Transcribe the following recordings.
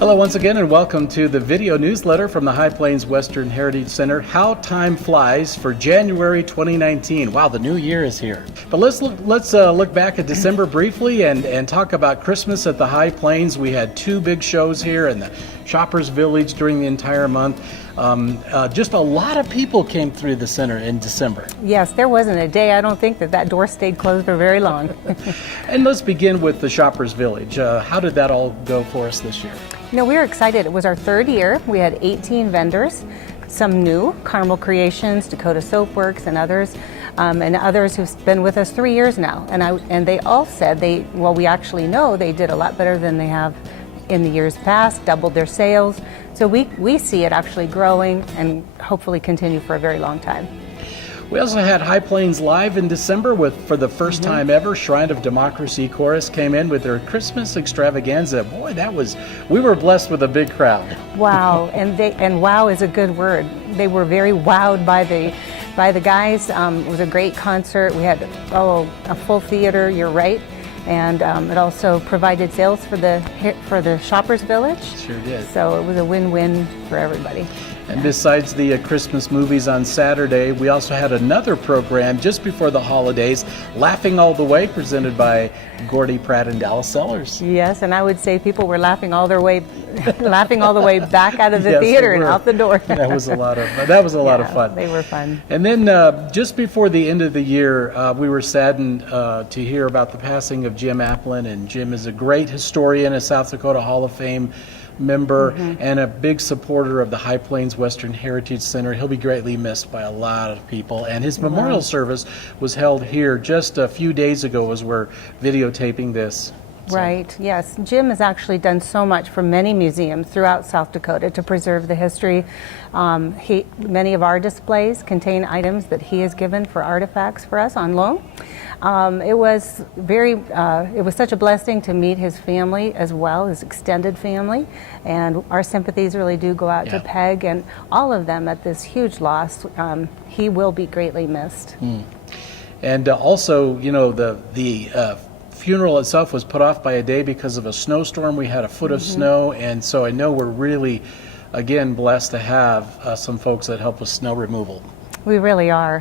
Hello once again and welcome to the video newsletter from the High Plains Western Heritage Center. How time flies for January 2019. Wow, the new year is here. But let's look back at December briefly and talk about Christmas at the High Plains. We had two big shows here in the Shoppers Village during the entire month. Just a lot of people came through the center in December. Yes, there wasn't a day I don't think that door stayed closed for very long. And let's begin with the Shoppers Village. How did that all go for us this year? You know, we were excited. It was our third year. We had 18 vendors, some new, Carmel Creations, Dakota Soapworks, and others who've been with us 3 years now. And they all said we actually know they did a lot better than they have in the years past, doubled their sales. So we see it actually growing and hopefully continue for a very long time. We also had High Plains Live in December for the first time ever. Shrine of Democracy Chorus came in with their Christmas extravaganza. Boy, we were blessed with a big crowd. Wow, and wow is a good word. They were very wowed by the guys. It was a great concert. We had a full theater, you're right. And it also provided sales for the Shoppers Village. Sure did. So it was a win-win for everybody. And besides the Christmas movies on Saturday, we also had another program just before the holidays, Laughing All the Way, presented by Gordy, Pratt, and Dallas Sellers. Yes, and I would say people were laughing all the way back out of the theater and out the door. That was a lot of fun. They were fun. And then just before the end of the year, we were saddened to hear about the passing of Jim Aplan. And Jim is a great historian, a South Dakota Hall of Fame member, and a big supporter of the High Plains Western Heritage Center. He'll be greatly missed by a lot of people, and his memorial service was held here just a few days ago as we're videotaping this. Right, yes. Jim has actually done so much for many museums throughout South Dakota to preserve the history. Many of our displays contain items that he has given for artifacts for us on loan. It was such a blessing to meet his family as well, his extended family, and our sympathies really do go out to Peg and all of them at this huge loss. He will be greatly missed. And also, you know, the funeral itself was put off by a day because of a snowstorm. We had a foot of snow, and so I know we're really, again, blessed to have some folks that help with snow removal. We really are.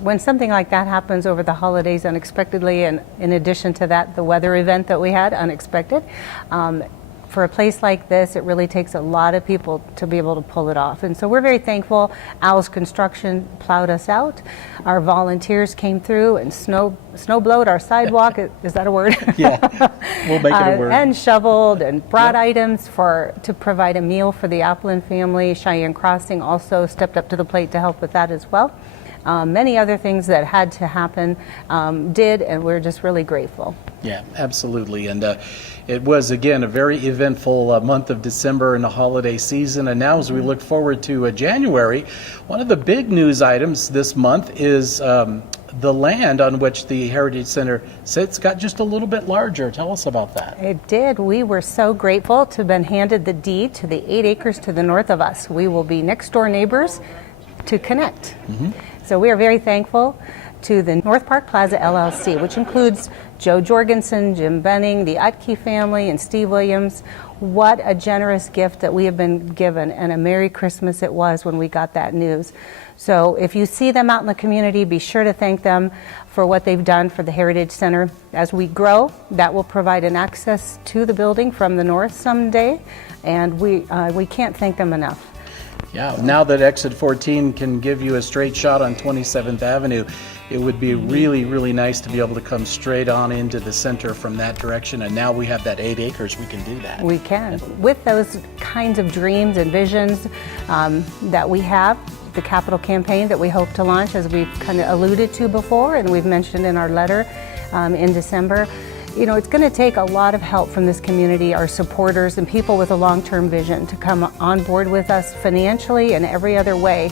When something like that happens over the holidays unexpectedly, and in addition to that, the weather event that we had, unexpected, for a place like this, it really takes a lot of people to be able to pull it off. And so we're very thankful. Al's Construction plowed us out. Our volunteers came through and snow blowed our sidewalk. Is that a word? Yeah, we'll make it a word. And shoveled and brought items to provide a meal for the Aplan family. Cheyenne Crossing also stepped up to the plate to help with that as well. Many other things that had to happen did, and we're just really grateful. Yeah, absolutely. And it was, again, a very eventful month of December and the holiday season. And now as we look forward to January, one of the big news items this month is the land on which the Heritage Center sits got just a little bit larger. Tell us about that. It did. We were so grateful to have been handed the deed to the 8 acres to the north of us. We will be next door neighbors to connect. So we are very thankful to the North Park Plaza LLC, which includes Joe Jorgensen, Jim Benning, the Utke family, and Steve Williams. What a generous gift that we have been given, and a Merry Christmas it was when we got that news. So if you see them out in the community, be sure to thank them for what they've done for the Heritage Center. As we grow, that will provide an access to the building from the north someday, and we can't thank them enough. Yeah, now that Exit 14 can give you a straight shot on 27th Avenue, it would be really, really nice to be able to come straight on into the center from that direction. And now we have that 8 acres, we can do that. We can. With those kinds of dreams and visions that we have, the capital campaign that we hope to launch, as we've kind of alluded to before and we've mentioned in our letter in December, you know, it's going to take a lot of help from this community, our supporters, and people with a long-term vision to come on board with us financially and every other way.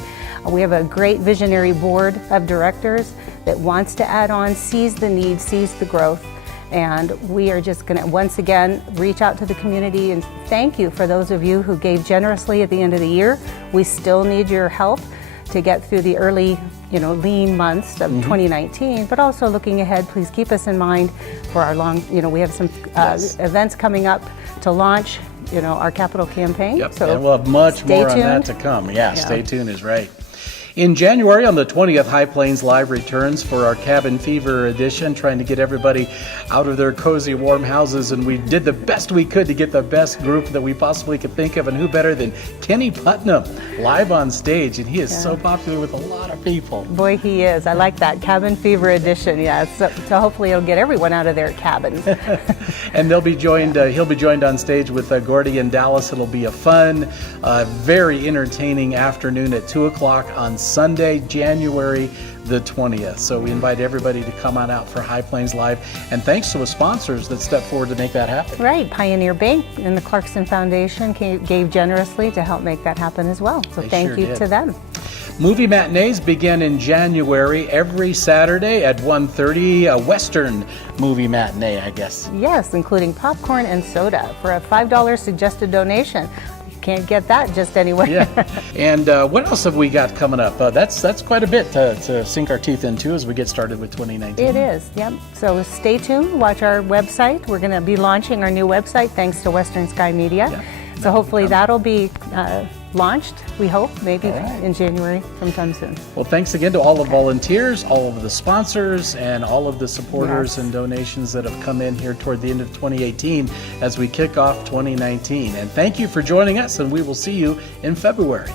We have a great visionary board of directors that wants to add on, sees the need, sees the growth, and we are just going to once again reach out to the community and thank you for those of you who gave generously at the end of the year. We still need your help to get through the early, lean months of 2019, but also looking ahead, please keep us in mind for our long, we have some events coming up to launch our capital campaign. Yep. So and we'll have much stay more on that tuned. to come. Yeah, stay tuned is right. In January, on the 20th, High Plains Live returns for our Cabin Fever edition, trying to get everybody out of their cozy, warm houses. And we did the best we could to get the best group that we possibly could think of. And who better than Kenny Putnam live on stage? And he is so popular with a lot of people. Boy, he is. I like that Cabin Fever edition. Yeah, so hopefully it'll get everyone out of their cabins. And they'll be joined. He'll be joined on stage with Gordy and Dalyce. It'll be a fun, very entertaining afternoon at 2:00 on Sunday, January the 20th. So we invite everybody to come on out for High Plains Live. And thanks to the sponsors that stepped forward to make that happen. Right. Pioneer Bank and the Clarkson Foundation gave generously to help make that happen as well. So They thank sure you did. to them. Movie matinees begin in January every Saturday at 1:30. A Western movie matinee, I guess. Yes, including popcorn and soda for a $5 suggested donation. You can't get that just anywhere. Yeah. And what else have we got coming up? That's quite a bit to sink our teeth into as we get started with 2019. It is, yep. So stay tuned, watch our website. We're going to be launching our new website thanks to Western Sky Media. Yeah. So hopefully that'll be launched, we hope, maybe right. in January sometime soon. Well, thanks again to all the volunteers, all of the sponsors, and all of the supporters Yes. and donations that have come in here toward the end of 2018 as we kick off 2019. And thank you for joining us, and we will see you in February.